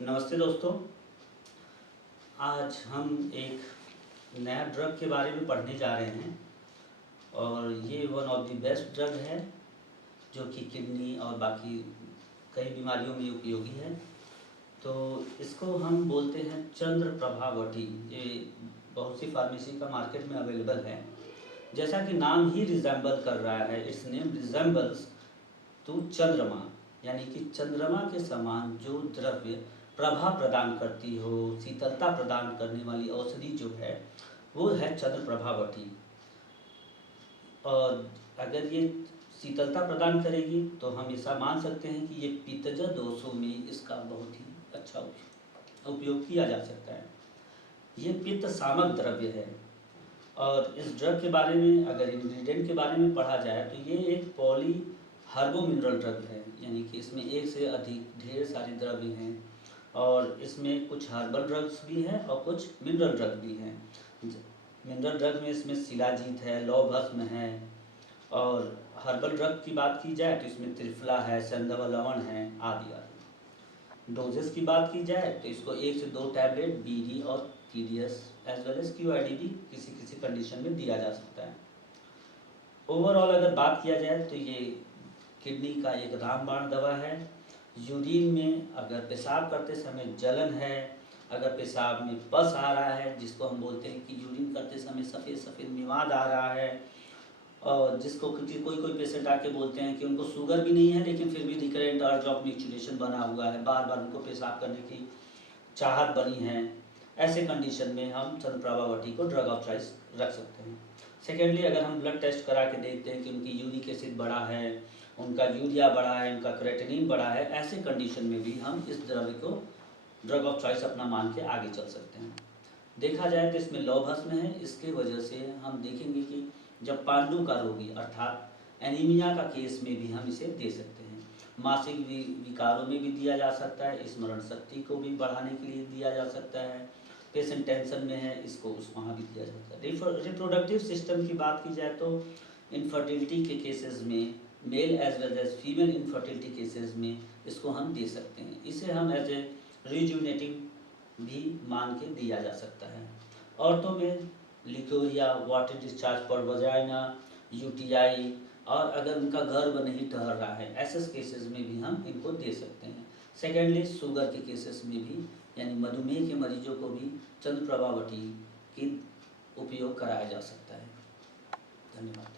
नमस्ते दोस्तों। आज हम एक नया ड्रग के बारे में पढ़ने जा रहे हैं और ये one of the best drug है जो कि किडनी और बाकी कई बीमारियों में उपयोगी है। तो इसको हम बोलते हैं चंद्रप्रभावटी। ये बहुत सी फार्मेसी का मार्केट में अवेलेबल है। जैसा कि नाम ही रिजेंबल कर रहा है, इट्स नेम रिजेंबल्स टू चंद्रमा, यानी कि चंद्रमा के समान जो द्रव्य प्रभा प्रदान करती हो, शीतलता प्रदान करने वाली औषधि जो है वो है चंद्रप्रभावटी। और अगर ये शीतलता प्रदान करेगी तो हम ऐसा मान सकते हैं कि ये पित्तज दोषों में इसका बहुत ही अच्छा उपयोग किया जा सकता है। ये पित्त शामक द्रव्य है। और इस ड्रग के बारे में अगर इंग्रेडिएंट के बारे में पढ़ा जाए तो ये एक पॉली हार्बो मिनरल ड्रग है, यानी कि इसमें एक से अधिक ढेर सारे द्रव्य हैं और इसमें कुछ हर्बल ड्रग्स भी हैं और कुछ मिनरल ड्रग भी हैं। मिनरल ड्रग में इसमें शिलाजीत है, लौह भस्म है, और हर्बल ड्रग की बात की जाए तो इसमें त्रिफला है, संदव लवण है, आदि आदि। डोजेस की बात की जाए तो इसको 1 से 2 टैबलेट BD और TDS as well as QID भी किसी किसी कंडीशन में दिया जा सकता है। ओवरऑल अगर बात किया जाए तो ये किडनी का एक रामबाण दवा है। यूरिन में अगर पेशाब करते समय जलन है, अगर पेशाब में पस आ रहा है, जिसको हम बोलते हैं कि यूरिन करते समय सफ़ेद सफ़ेद मिवाद आ रहा है, और जिसको क्योंकि कोई कोई पेशेंट आके बोलते हैं कि उनको शुगर भी नहीं है लेकिन फिर भी रिकरेंट अर्ज ऑफ मिक्चुरेशन बना हुआ है, बार बार उनको पेशाब करने की चाहत बनी है, ऐसे कंडीशन में हम चंद्रप्रभावटी को ड्रग ऑफ चॉइस रख सकते हैं। सेकेंडली, अगर हम ब्लड टेस्ट करा के देखते हैं कि उनकी यूरिक एसिड बढ़ा है, उनका यूरिया बढ़ा है, उनका क्रेटिनिन बढ़ा है, ऐसे कंडीशन में भी हम इस द्रव्य को ड्रग ऑफ चॉइस अपना मान के आगे चल सकते हैं। देखा जाए तो इसमें लौह भस्म है, इसके वजह से हम देखेंगे कि जब पांडु का रोगी अर्थात एनीमिया का केस में भी हम इसे दे सकते हैं। मासिक विकारों में भी दिया जा सकता है, स्मरण शक्ति को भी बढ़ाने के लिए दिया जा सकता है, पेशेंट टेंशन में है इसको वहाँ भी दिया जाता है। रिप्रोडक्टिव सिस्टम की बात की जाए तो इनफर्टिलिटी के केसेस में, male as well as female infertility cases में इसको हम दे सकते हैं। इसे हम एज ए रिजुनेटिव भी मान के दिया जा सकता है। औरतों में लिकोरिया, वाटर डिस्चार्ज पर वजाइना, UTI, और अगर उनका गर्भ नहीं ठहर रहा है, ऐसे केसेस में भी हम इनको दे सकते हैं। सेकेंडली, शुगर के केसेस में भी, यानी मधुमेह के मरीजों को भी चंद्रप्रभावटी की उपयोग कराया जा सकता है। धन्यवाद।